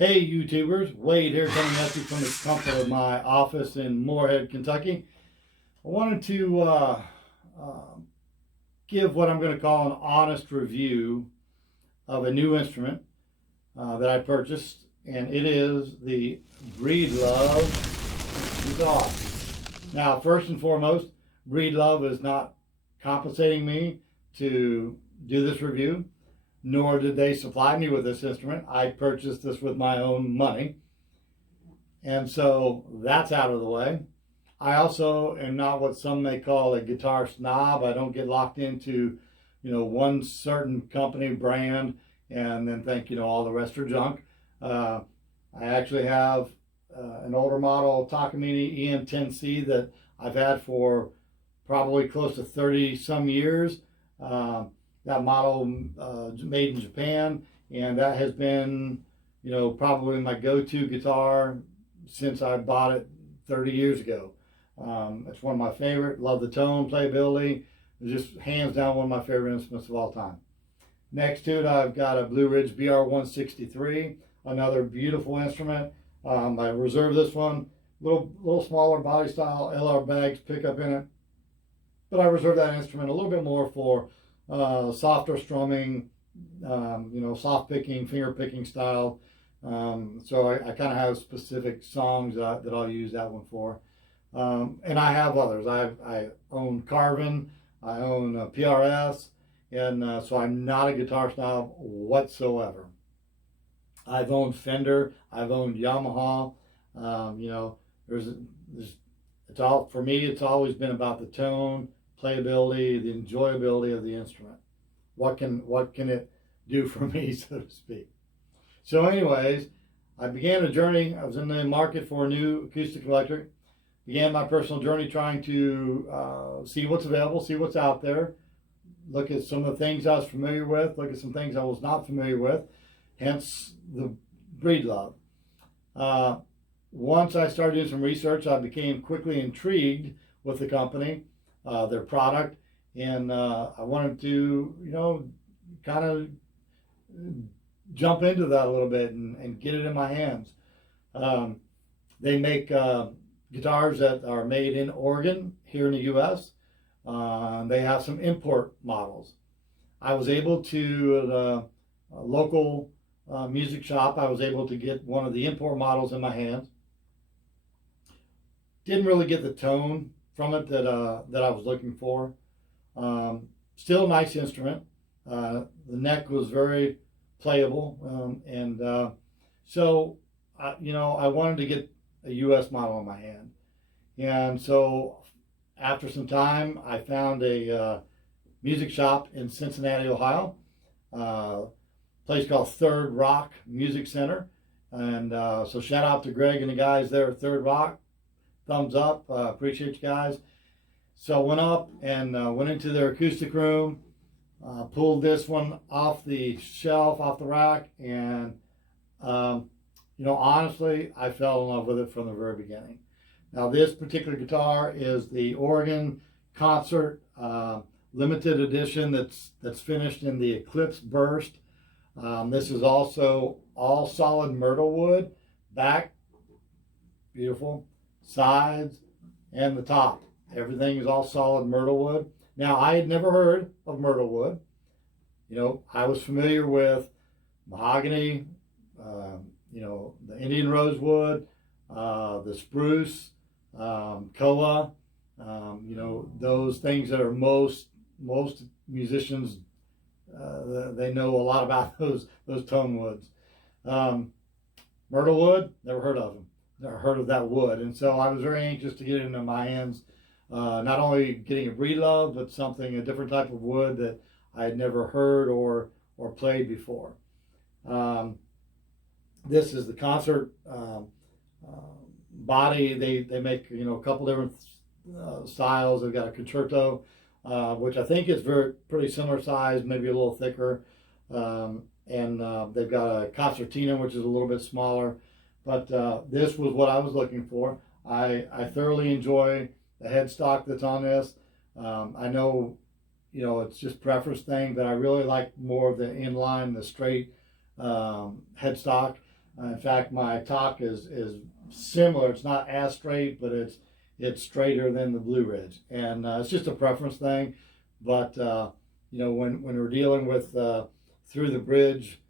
Hey YouTubers, Wade here coming at you from the comfort of my office in Moorhead, Kentucky. I wanted to give what I'm going to call an honest review of a new instrument that I purchased, and it is the Breedlove Guitar. Now, first and foremost, Breedlove is not compensating me to do this review, nor did they supply me with this instrument. I purchased this with my own money. And so that's out of the way. I also am not what some may call a guitar snob. I don't get locked into, one certain company brand and then think, all the rest are junk. I actually have an older model Takamine EM10C that I've had for probably close to 30 some years. That model made in Japan, and that has been, probably my go-to guitar since I bought it 30 years ago. It's one of my favorite. Love the tone, playability. It's just hands down one of my favorite instruments of all time. Next to it, I've got a Blue Ridge BR163, another beautiful instrument. I reserved this one, little smaller body style, LR bags pickup in it, but I reserved that instrument a little bit more for softer strumming, soft picking, finger picking style. So I kind of have specific songs that I'll use that one for. And I have others. I own Carvin, I own PRS, and so I'm not a guitar snob whatsoever. I've owned Fender, I've owned Yamaha. There's it's all for me. It's always been about the tone, playability, the enjoyability of the instrument. What can it do for me, so to speak? So anyways, I began a journey. I was in the market for a new acoustic electric. Began my personal journey trying to see what's available, see what's out there, look at some of the things I was familiar with, look at some things I was not familiar with, hence the Breedlove. Once I started doing some research, I became quickly intrigued with the company, their product, and I wanted to, kind of jump into that a little bit and get it in my hands. They make guitars that are made in Oregon here in the U.S. They have some import models. I was able to, at a local music shop, I was able to get one of the import models in my hands. Didn't really get the tone from it that I was looking for. Still a nice instrument. The neck was very playable, and so I wanted to get a U.S. model in my hand. And so after some time, I found a music shop in Cincinnati, Ohio, a place called Third Rock Music Center. And so shout out to Greg and the guys there at Third Rock. Thumbs up. Appreciate you guys. So I went up and went into their acoustic room, pulled this one off the shelf, off the rack, and honestly, I fell in love with it from the very beginning. Now, this particular guitar is the Oregon Concert limited edition that's finished in the Eclipse Burst. This is also all solid myrtle wood, back, beautiful, sides, and the top. Everything is all solid myrtle wood. Now, I had never heard of myrtle wood. I was familiar with mahogany, the Indian rosewood, the spruce, koa, those things that are most musicians, they know a lot about those tone woods. Myrtle wood, never heard of them. Never heard of that wood. And so I was very anxious to get it into my hands, not only getting a Breedlove, but a different type of wood that I had never heard or played before. This is the concert body. They make a couple different styles. They've got a concerto, which I think is pretty similar size, maybe a little thicker, and they've got a concertina, which is a little bit smaller. But this was what I was looking for. I thoroughly enjoy the headstock that's on this. I know it's just preference thing, but I really like more of the inline, the straight headstock. In fact, my talk is similar. It's not as straight, but it's straighter than the Blue Ridge, and it's just a preference thing. But when we're dealing with through the bridge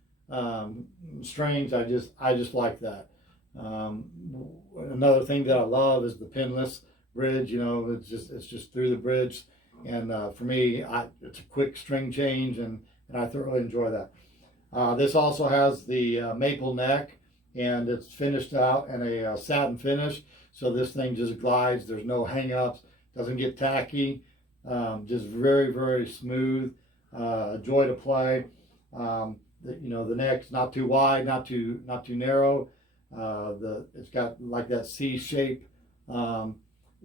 strings, I just like that. Another thing that I love is the pinless bridge. It's just through the bridge, and for me, it's a quick string change, and I thoroughly enjoy that. This also has the maple neck, and it's finished out in a satin finish, so this thing just glides. There's no hang-ups, doesn't get tacky, just very, very smooth, joy to play. The neck's not too wide, not too narrow. It's got like that C shape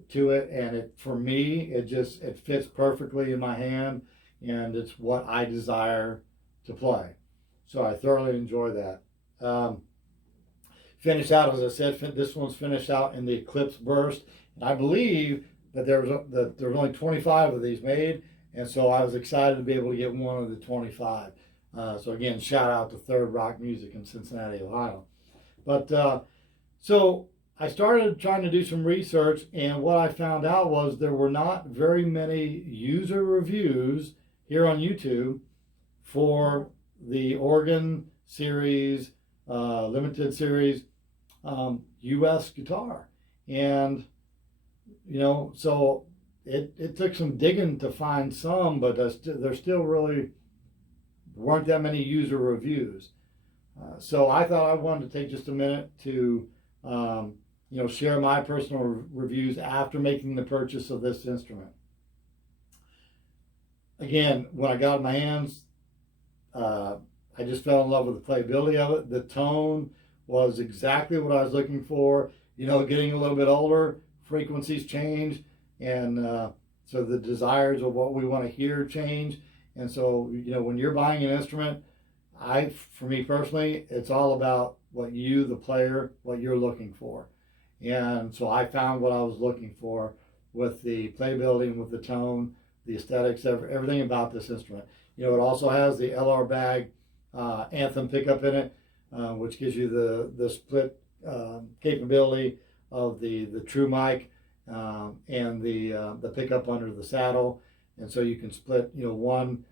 to it, and for me it fits perfectly in my hand, and it's what I desire to play. So I thoroughly enjoy that. Finished out, as I said, this one's finished out in the Eclipse Burst, and I believe that there was only 25 of these made, and so I was excited to be able to get one of the 25. So again, shout out to Third Rock Music in Cincinnati, Ohio. But so I started trying to do some research, and what I found out was there were not very many user reviews here on YouTube for the Organ Series, Limited Series US guitar. And, so it took some digging to find some, but there still really weren't that many user reviews. So I thought I wanted to take just a minute to, share my personal reviews after making the purchase of this instrument. Again, when I got it in my hands, I just fell in love with the playability of it. The tone was exactly what I was looking for. Getting a little bit older, frequencies change, and so the desires of what we want to hear change. And so, when you're buying an instrument, for me personally, it's all about what you, the player, what you're looking for. And so I found what I was looking for with the playability and with the tone, the aesthetics, everything about this instrument. It also has the LR Bag Anthem pickup in it, which gives you the split capability of the true mic and the pickup under the saddle, and so you can split one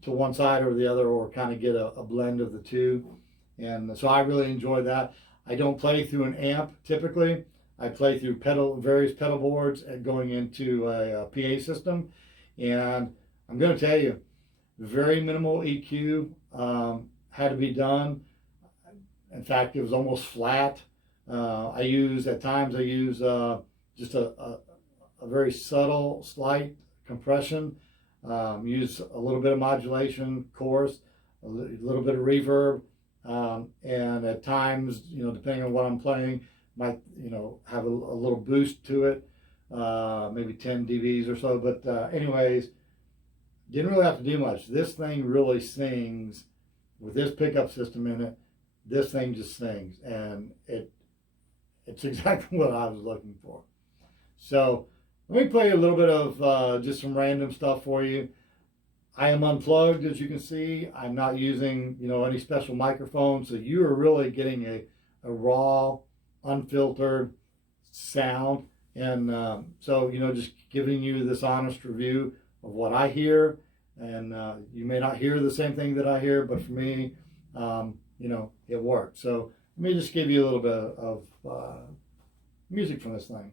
to one side or the other, or kind of get a blend of the two. And so I really enjoy that. I don't play through an amp typically. I play through various pedal boards and going into a PA system, and I'm going to tell you, very minimal EQ had to be done. In fact, it was almost flat. At times I use just a very subtle, slight compression. Use a little bit of modulation, chorus, a little bit of reverb, and at times, depending on what I'm playing, might have a little boost to it, maybe 10 dBs or so. But anyways, didn't really have to do much. This thing really sings with this pickup system in it. This thing just sings, and it's exactly what I was looking for. So let me play a little bit of just some random stuff for you. I am unplugged, as you can see. I'm not using any special microphone, so you are really getting a raw, unfiltered sound. And so just giving you this honest review of what I hear. And you may not hear the same thing that I hear, but for me, it works. So let me just give you a little bit of music from this thing.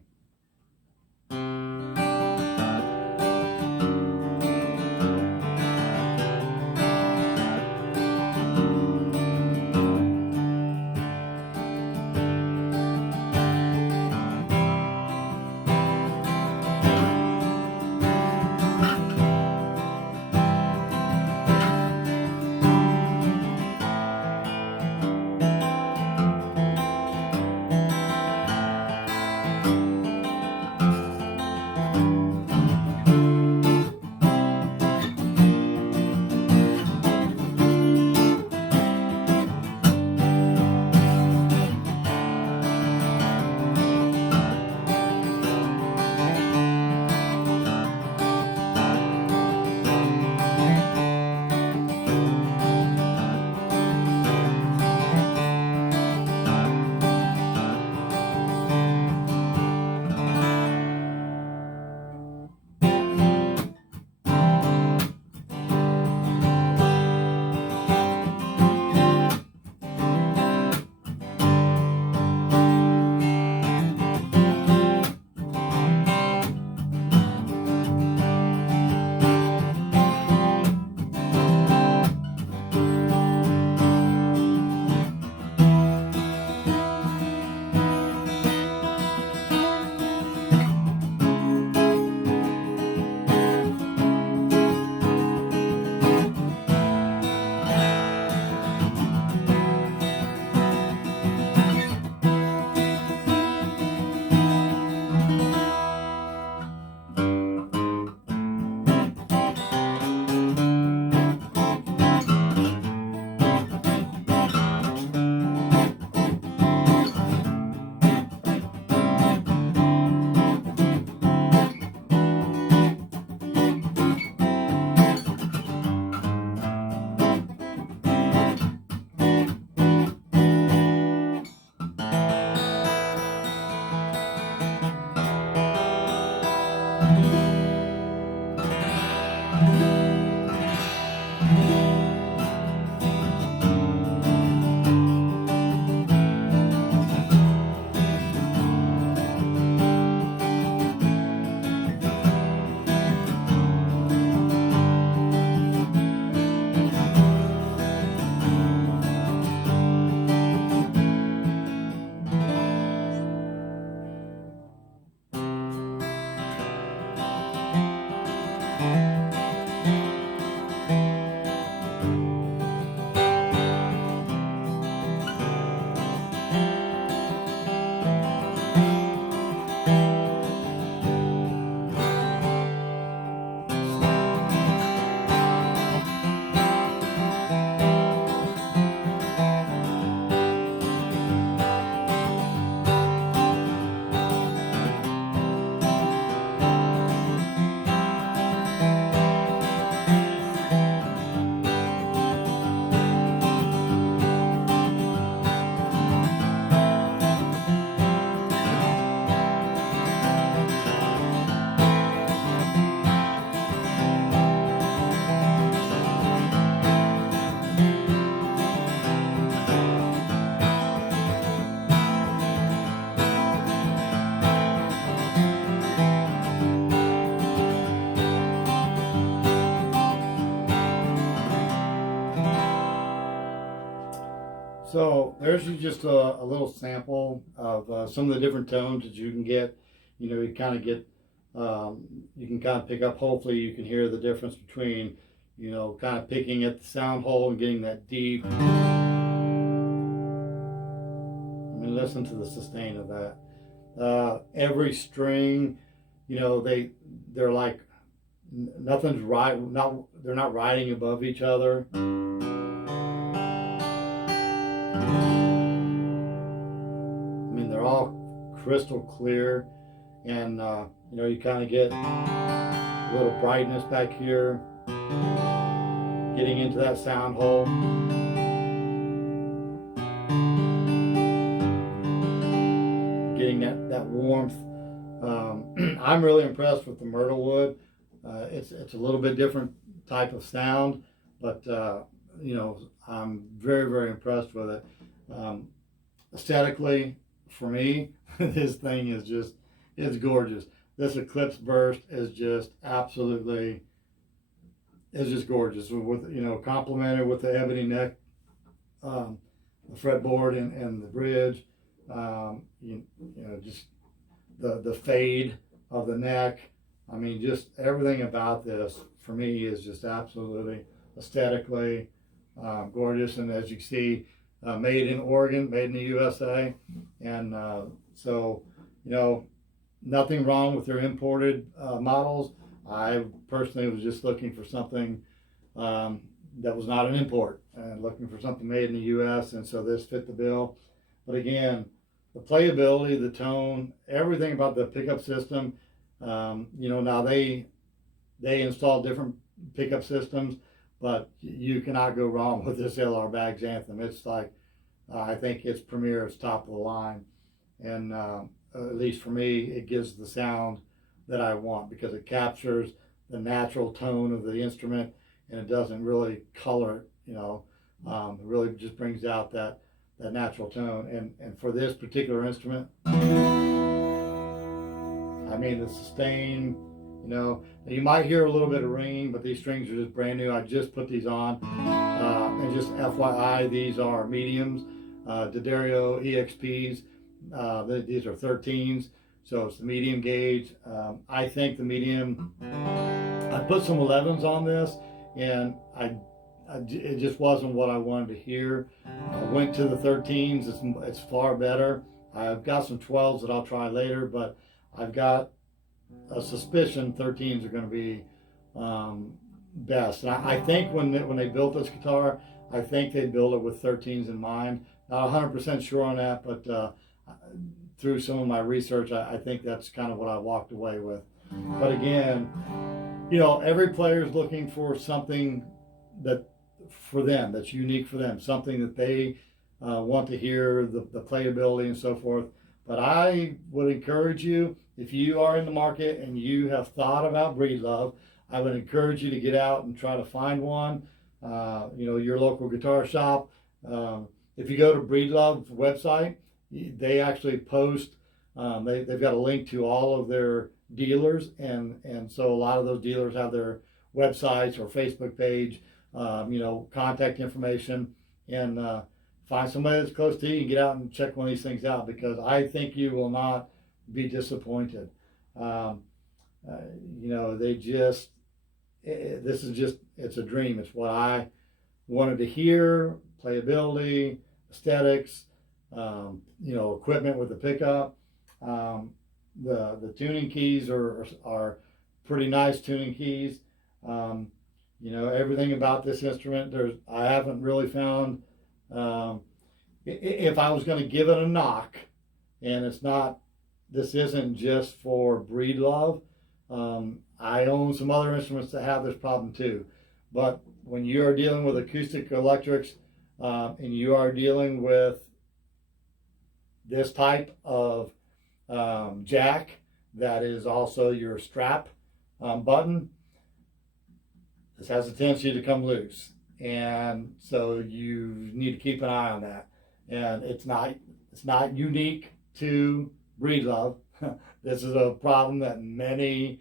So there's just a little sample of some of the different tones that you can get. You know, you kind of get, you can kind of pick up, hopefully you can hear the difference between, you know, kind of picking at the sound hole and getting that deep. I mean, listen to the sustain of that. Every string, you know, they're like, nothing's right, they're not riding above each other. I mean, they're all crystal clear, and you know, you kind of get a little brightness back here, getting into that sound hole. Getting that warmth. I'm really impressed with the myrtle wood. It's a little bit different type of sound, but you know, I'm very, very impressed with it. Aesthetically, for me, this thing is just, it's gorgeous. This Eclipse burst is just absolutely, it's just gorgeous. With, you know, complemented with the ebony neck, the fretboard and the bridge. You know, just the fade of the neck. I mean, just everything about this for me is just absolutely aesthetically gorgeous. And as you see, made in Oregon, made in the USA. And so, you know, nothing wrong with their imported models. I personally was just looking for something that was not an import and looking for something made in the US. And so this fit the bill. But again, the playability, the tone, everything about the pickup system. You know, now they install different pickup systems, but you cannot go wrong with this LR Baggs Anthem. It's like, I think it's premier, it's top of the line. And at least for me, it gives the sound that I want, because it captures the natural tone of the instrument and it doesn't really color it, you know. It really just brings out that natural tone. And for this particular instrument, I mean, the sustain, you know, you might hear a little bit of ringing, but these strings are just brand new. I just put these on. And just FYI, these are mediums, D'Addario EXPs. These are 13s, so it's the medium gauge. I think the medium, I put some 11s on this, and it just wasn't what I wanted to hear. I went to the 13s, it's far better. I've got some 12s that I'll try later, but I've got a suspicion 13s are going to be best. And I think when they built this guitar, I think they built it with 13s in mind. Not 100% sure on that, but through some of my research, I think that's kind of what I walked away with. But again, you know, every player is looking for something that for them, that's unique for them, something that they want to hear, the playability and so forth. But I would encourage you, if you are in the market and you have thought about Breedlove, I would encourage you to get out and try to find one. You know, your local guitar shop. If you go to Breedlove's website, they actually post, they've got a link to all of their dealers, and so a lot of those dealers have their websites or Facebook page, you know, contact information, and find somebody that's close to you and get out and check one of these things out, because I think you will not be disappointed. You know, this is just, it's a dream. It's what I wanted to hear, playability, aesthetics, you know, equipment with the pickup. The tuning keys are pretty nice tuning keys. You know, everything about this instrument, I haven't really found, if I was going to give it a knock, and this isn't just for Breedlove. I own some other instruments that have this problem too. But when you are dealing with acoustic electrics, and you are dealing with this type of jack that is also your strap button, this has a tendency to come loose, and so you need to keep an eye on that. And it's not unique to Breedlove. This is a problem that many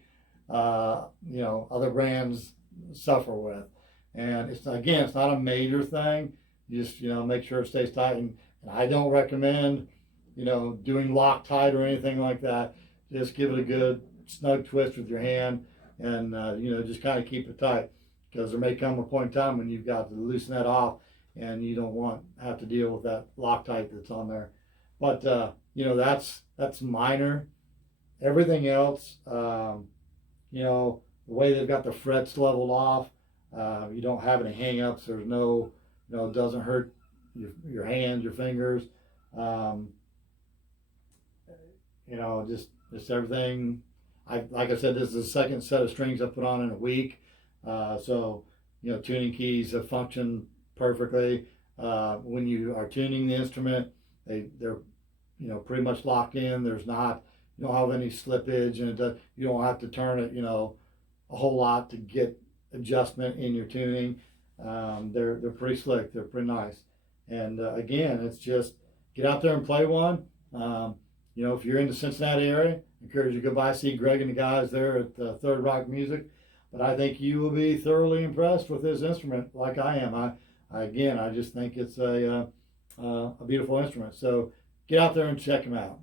you know, other brands suffer with. And it's not a major thing, You just, make sure it stays tight. And I don't recommend, doing Loctite or anything like that. Just give it a good snug twist with your hand, and just kind of keep it tight, because there may come a point in time when you've got to loosen that off, and you don't want to have to deal with that Loctite that's on there. But that's minor. Everything else, the way they've got the frets leveled off, you don't have any hang-ups. There's no, it doesn't hurt your hands, your fingers. Just everything. Like I said, this is the second set of strings I put on in a week. So tuning keys have functioned perfectly. When you are tuning the instrument, they're pretty much locked in. You don't have any slippage, and you don't have to turn it a whole lot to get adjustment in your tuning. They're pretty slick. They're pretty nice. And again, it's just get out there and play one. If you're in the Cincinnati area, I encourage you to go by, see Greg and the guys there at Third Rock Music. But I think you will be thoroughly impressed with this instrument, like I am. I just think it's a beautiful instrument. So get out there and check them out.